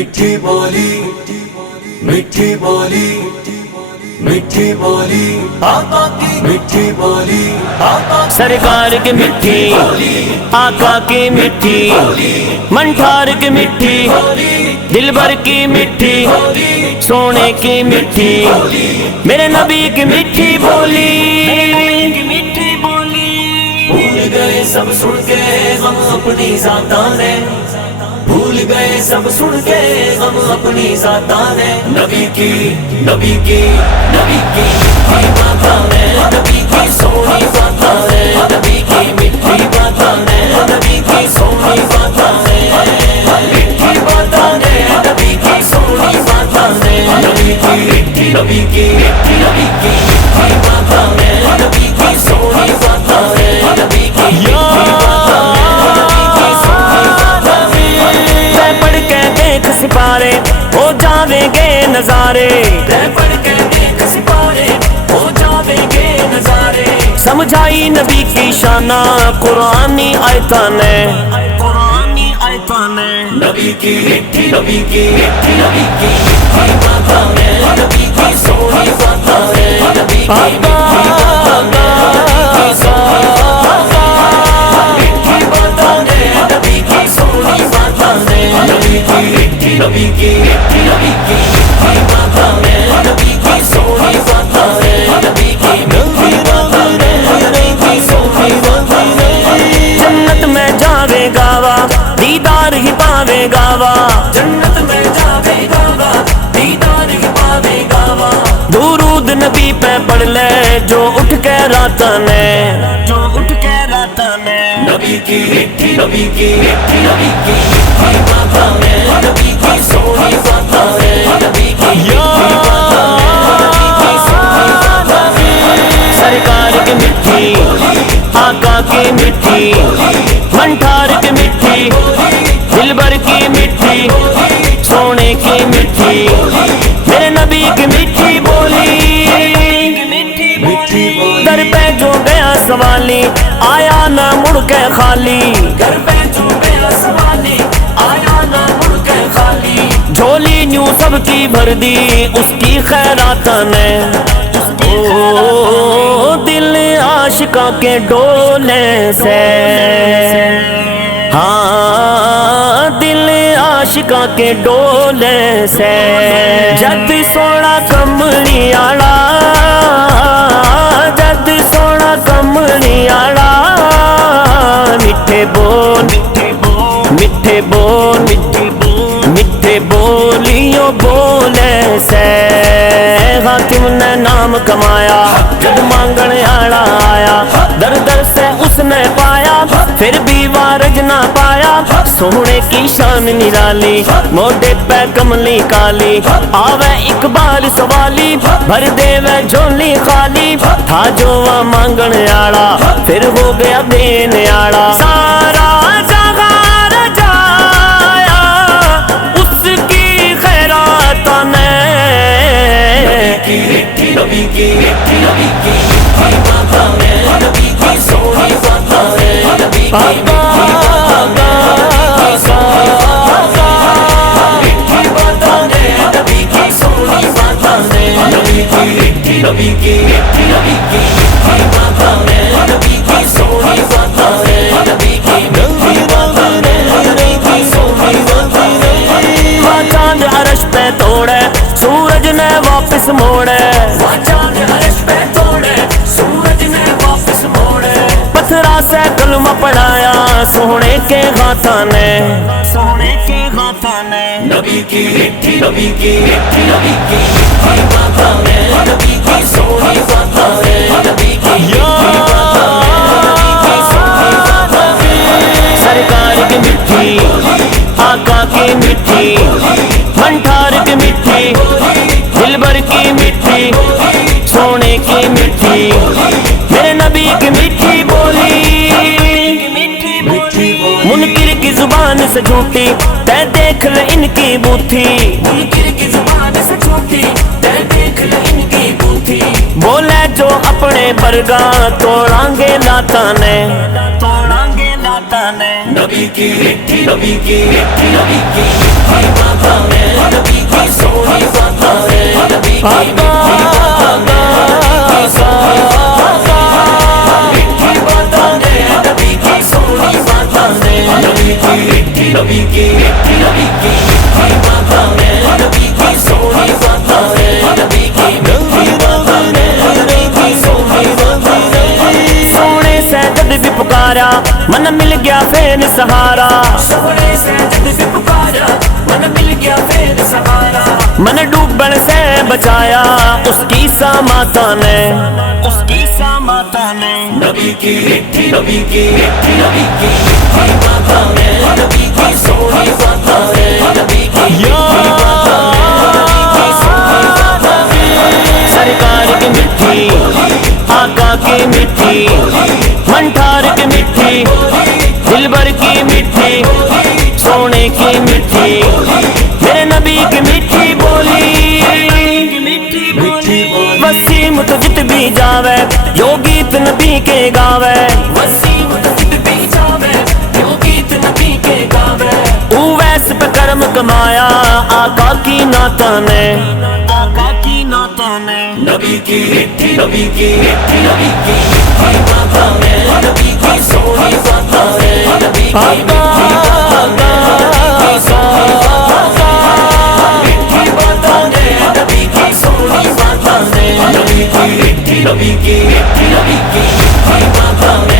मिठी बोली, मिठी बोली, मिठी बोली, आका की मिठी बोली, आका सरकार की मिठी, आका की मिठी, मंठार की मिठी, दिलबर की मिठी, सोने की मिठी, मेरे नबी की मिठी बोली। भूल गए सब सुन के हम अपनी ज़ातां ने, भूल गए सब सुन के हम अपनी ज़ातां ने। नबी की, नबी की, नबी की मिठी बातां ने, नबी की सोनी बातां ने, नबी की मिठी बातां ने, नबी की सोनी बातां ने, मिठी बातां ने, नबी की सोनी बातां ने, नबी की मिठी, नबी की मिठी, नबी की मिठी बातां ने, नबी की सोनी बातां ने, नबी की मिठी बातां ने, नबी की सोनी बातां ने। पढ़ के देख सिपारे हो जावेंगे नजारे, पढ़ के देख सिपारे हो जावेंगे नजारे। समझाई नबी की शाना कुरानी आयतां ने, कुरानी आयतां ने। नबी की मिठी, नबी की मिठी, नबी की मिठी बातां ने, नबी की सोनी बातां ने, नबी की मिठी बातां ने, नबी की सोनी बातां ने, मिठी बातां ने, नबी की सोनी बातां ने, नबी की मिठी, नबी की मिठी, नबी की मिठी बातां ने, नबी की सोनी बातां ने, नबी की मिठी बातां ने, नबी की सोनी बातां ने। जन्नत में जावेगा वा, दीदार ही पावेगा वा, जन्नत में जावेगा वा, दीदार ही पावेगा वा। दुरूद नबी पे पढ़ ले जो उठ के रातां ने, जो उठ के रातां ने। नबी की मिठी, नबी की मिठी, नबी की मिठी बातां ने, नबी की सोनी बातां ने, नबी की मिठी बातां ने, नबी की सोनी बातां ने। सरकार की मिठी, आका की मिठी, मंठार की मिठी, दिलबर की मिठी, सोने की मिठी, मेरे नबी की मिठी बोली। दर पे जो गया सवाली आया ना मुड़ के खाली, घर पे जो गया सवाली आया ना मुड़ के खाली। झोली न्यू सबकी भर दी उसकी खैरातां ने, ओ दिल आशिका के डोले से, हाँ दिल आशिका के डोले से। जद सोना कमली आला, जद सोना कमली आला, मिठे बोल, मिठे बोल, मिठे बोलियों बोले से। हाकिम ने नाम कमाया जब मांगण आला आया, दर दर से उसने पाया फिर भी वारज ना पाया। सोने की शान निराली मोढ़े पे कमली काली, आवे इकबाल सवाली भर देवे झोली खाली। था जो वह मांगण आला फिर हो गया देने आला। सारा जहान जाया उसकी खैरातां ने, नबी की मिठी, नबी की मिठी बातां ने, नबी की सोनी बातां ने, नबी की मिठी बातां ने, नबी की सोनी बातां ने, मिठी बातां ने, नबी की सोनी बातां ने, नबी की मिठी, नबी की मिठी, नबी की मिठी बातां ने, नबी की सोनी बातां ने, नबी की मिठी बातां ने, नबी की सोनी बातां ने। वहाँ चांद अरश पे तोड़े सूरज ने वापस मोड़े, चांद अरश पे तोड़े सूरज ने वापस मोड़े। पत्थरा से कलमा पढ़ाया सोने के हाथां ने, सोने के हाथां ने। नबी की मिठी, नबी की मिठी, नबी की मिठी बातां ने, नबी की सोनी बातां ने, नबी की मिठी बातां ने, नबी की सोनी बातां ने। सरकार की मिठी, आका की मिठी, मंठार की मिठी, दिलबर की मिठी, सोने की मिठी, मेरे नबी की मिठी बोली। मुनकिर की जुबान से झूठी तै देख ले इनकी बूथी, मुनकिर की जुबान से झूठी तै देख ले इनकी बूथी। बोले जो अपने बरगा तोड़ांगे लातां ने, तोड़ांगे लातां ने। नबी की मिठी, नबी की मिठी, नबी की मिठी बातां ने, मीठी बातों ने, मीठी बातों ने, नबी की सोनी बातों ने, नबी की मीठी बातों ने, नबी की सोनी बातों ने, नबी की मीठी बातों ने, नबी की सोनी बातों ने। सोने से जद भी पुकारा मन मिल गया फिर सहारा, सोने से जद भी पुकारा मन मिल गया फिर सहारा। मन डूबन से बचाया उसकी सा माता ने, उसकी सा माता ने, नबी की मीठी नबी की मीठी नबी की मीठी बातों ने, नबी की सोनी बातों ने, नबी की मीठी बातों ने, नबी की सोनी बातों ने। सरकार की मिठी, आका की मिठी, मंठार की मिठी, दिलबर की मिठी, सोने की मिठी, मेरे नबी की मिठी बोली, वसीम तो जित भी जावे यो गीत नबी के गावे, वसीम तो जित भी जावे यो गीत नबी के गावे। उवैस पे कर्म कमाया आका की नाता ने, आका की नाता ने, नबी की मीठी नबी की मीठी नबी की मीठी बातों ने, नबी की सोनी बातों ने, नबी की मीठी बातों ने, नबी की सोनी बातों ने, मीठी बातों ने, नबी की सोनी बातों ने, नबी की मीठी नबी की मीठी नबी की मीठी बातों ने,